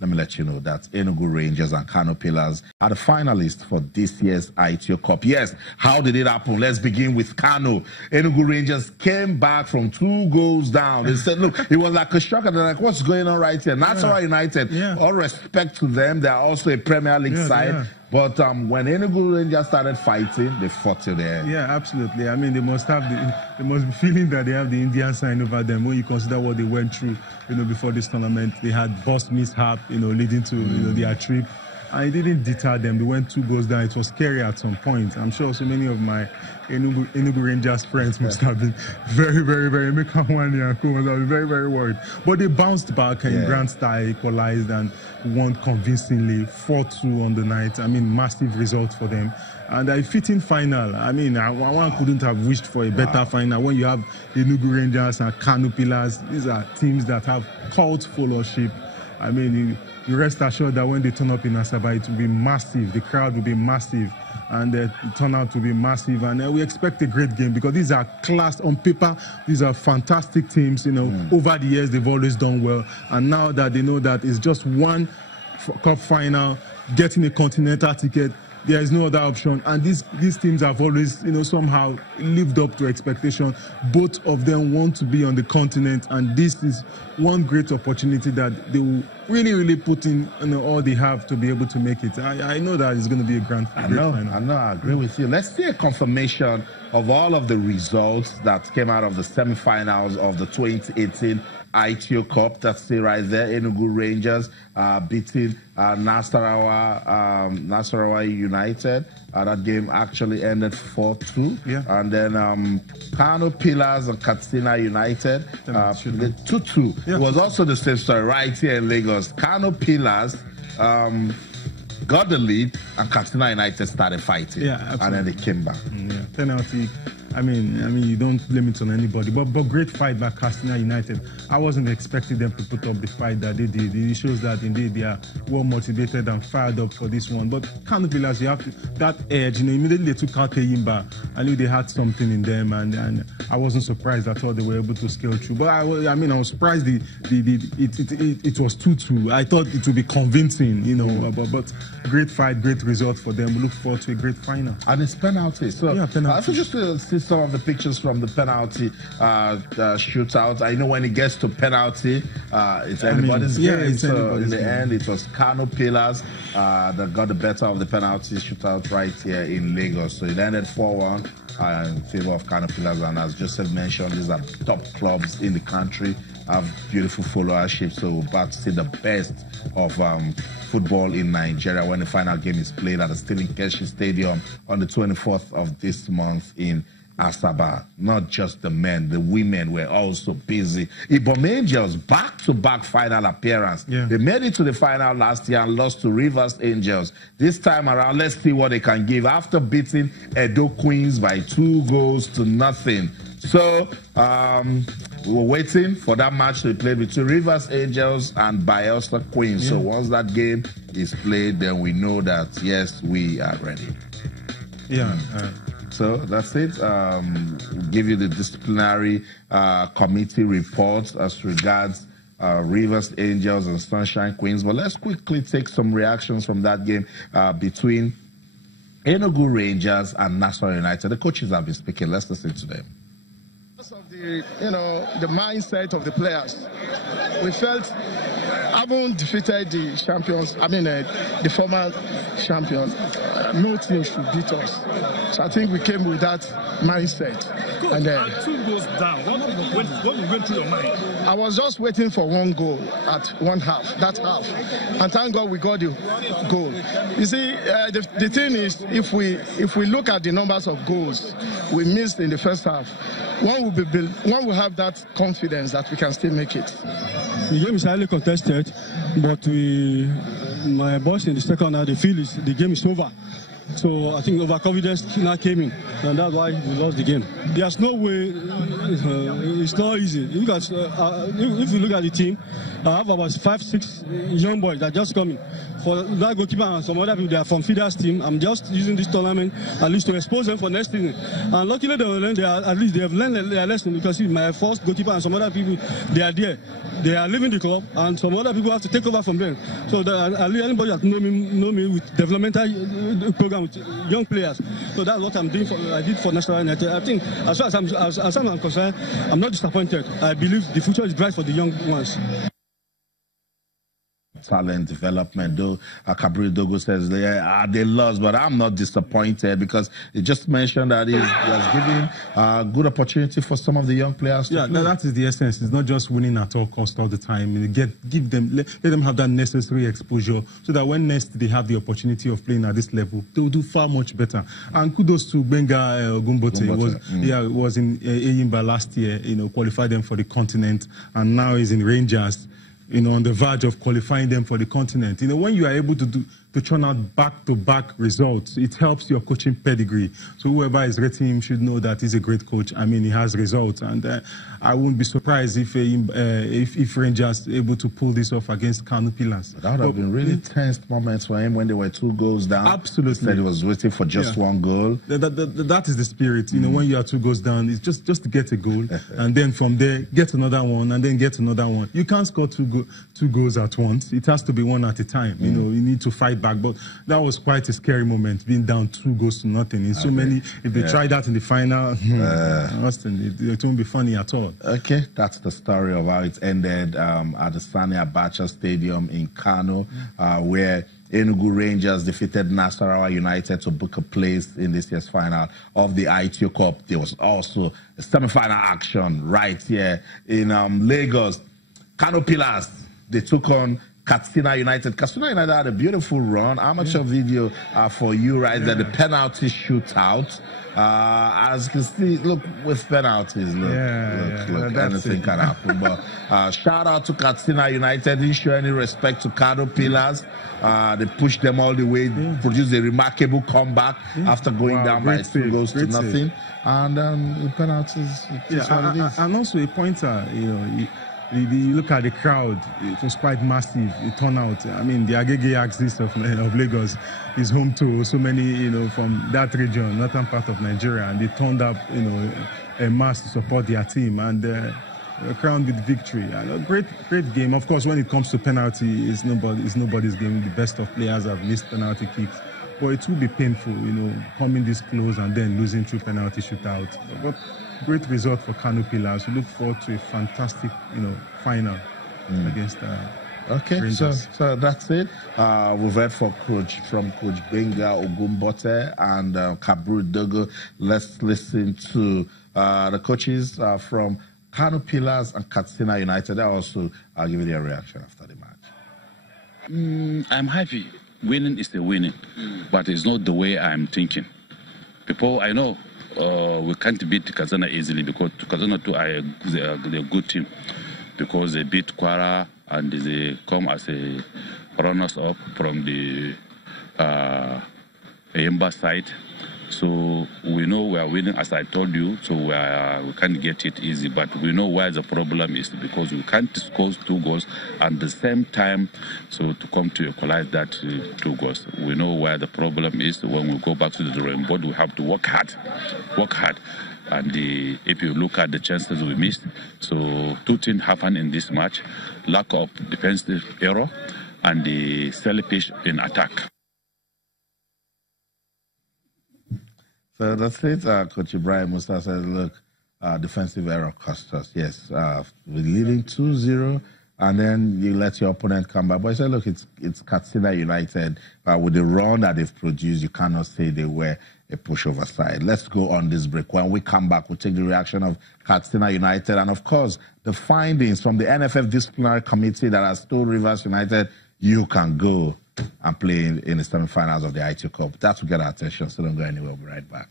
let me let you know that Enugu Rangers and Kano Pillars are the finalists for this year's AITEO Cup. Yes, how did it happen? Let's begin with Kano. Enugu Rangers came back from 2 goals down. They said, look, it was like a shock. And they're like, what's going on right here? Nassarawa United, all respect to them. They're also a Premier League side. But when Enugu Rangers started fighting, they fought to the end. Yeah, absolutely. I mean, they must be feeling that they have the Indian sign over them when you consider what they went through, before this tournament. They had bus mishap, leading to, their trip. And it didn't deter them. They went 2 goals down. It was scary at some point. I'm sure so many of my Enugu Rangers friends must have been very, very, very must have been very, very worried. But they bounced back in grand style, equalized, and won convincingly 4-2 on the night. I mean, massive result for them. And a fitting final. I mean, one couldn't have wished for a better final when you have Enugu Rangers and Kano Pillars. These are teams that have cult followership. I mean, you rest assured that when they turn up in Asaba, it will be massive. The crowd will be massive, and the turnout will be massive. And we expect a great game because these are class on paper. These are fantastic teams. Over the years they've always done well, and now that they know that it's just one cup final, getting a continental ticket, there is no other option. And these teams have always, somehow lived up to expectation. Both of them want to be on the continent, and this is one great opportunity that they will really, really put in all they have to be able to make it. I know that it's going to be a great final. I agree with you. Let's see a confirmation of all of the results that came out of the semi-finals of the 2018 AITEO Cup. That's still right there. Enugu Rangers beating Nassarawa United. That game actually ended 4-2. Yeah. And then Kano Pillars and Katsina United 2-2. Yeah. It was also the same story right here in Lagos. Kano Pillars got the lead, and Katsina United started fighting. Yeah, absolutely. And then they came back. Penalty. I mean, you don't blame it on anybody, but great fight by Katsina United. I wasn't expecting them to put up the fight that they did. It shows that indeed they are well motivated and fired up for this one. But Kano Pillars, you have that edge. Immediately they took out Keyimba. I knew they had something in them, and I wasn't surprised at all they were able to scale through. But I was surprised it was 2-2. I thought it would be convincing, but great fight, great result for them. We look forward to a great final. And it's penalty. So yeah, penalty. I just see some of the pictures from the penalty shootout. I know when it gets to penalty, it's anybody's game. It's so in the end, it was Kano Pillars that got the better of the penalty shootout right here in Lagos. So it ended 4-1 in favor of Kano Pillars. And as Joseph mentioned, these are top clubs in the country, have beautiful followership. So we're about to see the best of football in Nigeria when the final game is played at the Stephen Keshi Stadium on the 24th of this month in Asaba. Not just the men, the women were also busy. Ibom Angels, back-to-back final appearance. Yeah. They made it to the final last year and lost to Rivers Angels. This time around, let's see what they can give after beating Edo Queens by 2-0. So, we're waiting for that match to be played between Rivers Angels and Bayelsa Queens. Yeah. So once that game is played, then we know that, yes, we are ready. Yeah. So that's it. We'll give you the disciplinary committee report as regards Rivers Angels and Sunshine Queens. But let's quickly take some reactions from that game between Enugu Rangers and Nassarawa United. The coaches have been speaking. Let's listen to them. Because of the mindset of the players, we felt having defeated the champions, the former champions, no team should beat us. So I think we came with that mindset. Good. And 2 goals down. What went through your mind? I was just waiting for 1 goal at that half. And thank God we got the goal. You see, the thing is, if we look at the numbers of goals we missed in the first half, one will have that confidence that we can still make it. The game is highly contested, but my boss in the second half, they feel the game is over. So I think overconfidence now came in, and that's why we lost the game. There's no way, it's not easy. If you look at the team, I have about 5-6 young boys that just coming. For that goalkeeper and some other people, they are from Feeder's team. I'm just using this tournament at least to expose them for next season. And luckily they have learned their lesson, because my first goalkeeper and some other people, they are there. they are leaving the club, and some other people have to take over from them. So anybody that know me with developmental program with young players. So that's what I'm doing. I did for National United. I think as far as I'm concerned, I'm not disappointed. I believe the future is bright for the young ones. Talent development, though. Kabir Dogo says they lost, but I'm not disappointed because he just mentioned that he has given a good opportunity for some of the young players. Yeah, that is the essence. It's not just winning at all cost all the time. Give them, let them have that necessary exposure so that when next they have the opportunity of playing at this level, they will do far much better. And kudos to Benga Gumbote. Was in Eyimba last year. Qualified them for the continent, and now he's in Rangers. On the verge of qualifying them for the continent. When you are able to churn out back-to-back results, it helps your coaching pedigree. So whoever is rating him should know that he's a great coach. I mean, he has results, and I wouldn't be surprised if Rangers are able to pull this off against Kano Pillars. That would have been really tense moments for him when they were 2 goals down. Absolutely. He said he was waiting for just 1 goal. That is the spirit. When you are 2 goals down, it's just to get a goal, and then from there get another one, and then get another one. You can't score 2 goals at once. It has to be 1 at a time. You need to fight back. But that was quite a scary moment, being down 2 goals to nothing. In so many, if they try that in the final, Austin, it won't be funny at all. Okay, that's the story of how it ended at the Sani Abacha Stadium in Kano, where Enugu Rangers defeated Nasarawa United to book a place in this year's final of the AITEO Cup. There was also a semi-final action right here in Lagos. Kano Pillars, they took on Katsina United. Katsina United had a beautiful run. Amateur video for you right there. The penalty shootout. As you can see, look, with penalties, look, anything can happen. But shout out to Katsina United. Didn't show any respect to Kano Pillars. They pushed them all the way, produced a remarkable comeback after going down by 2 goals to nothing. And the penalties, and also a pointer, you look at the crowd, it was quite massive, the turnout. I mean, the Agege axis of Lagos is home to so many, from that region, northern part of Nigeria, and they turned up, en masse to support their team, and crowned with victory. And a great game. Of course, when it comes to penalty, it's nobody's game. The best of players have missed penalty kicks. But it will be painful, coming this close and then losing through penalty shootout. But great result for Kano Pillars. We look forward to a fantastic, final against Rangers. So that's it. We've heard from Coach Benga Ogumbote and Kabir Dogo. Let's listen to the coaches from Kano Pillars and Katsina United. I'll also give you their reaction after the match. I'm happy. Winning is the winning, but it's not the way I'm thinking. People, I know we can't beat Katsina easily because Katsina too are a good team because they beat Kwara and they come as a runners-up from the Eyimba side. So we know we are winning, as I told you, so we can't get it easy. But we know why the problem is because we can't score 2 goals at the same time. So to come to equalize that 2 goals, we know where the problem is. When we go back to the drawing board, we have to work hard. And if you look at the chances we missed, so 2 things happened in this match: lack of defensive error and the selfish in attack. So that's it. Coach Ibrahim Musa says, look, defensive error cost us. Yes, we're leading 2-0, and then you let your opponent come back. But I said, look, it's Katsina United. With the run that they've produced, you cannot say they were a pushover side. Let's go on this break. When we come back, we'll take the reaction of Katsina United and, of course, the findings from the NFF Disciplinary Committee that has told Rivers United, you can go and play in the semi-finals of the AITEO Cup. That will get our attention, so don't go anywhere. We'll be right back.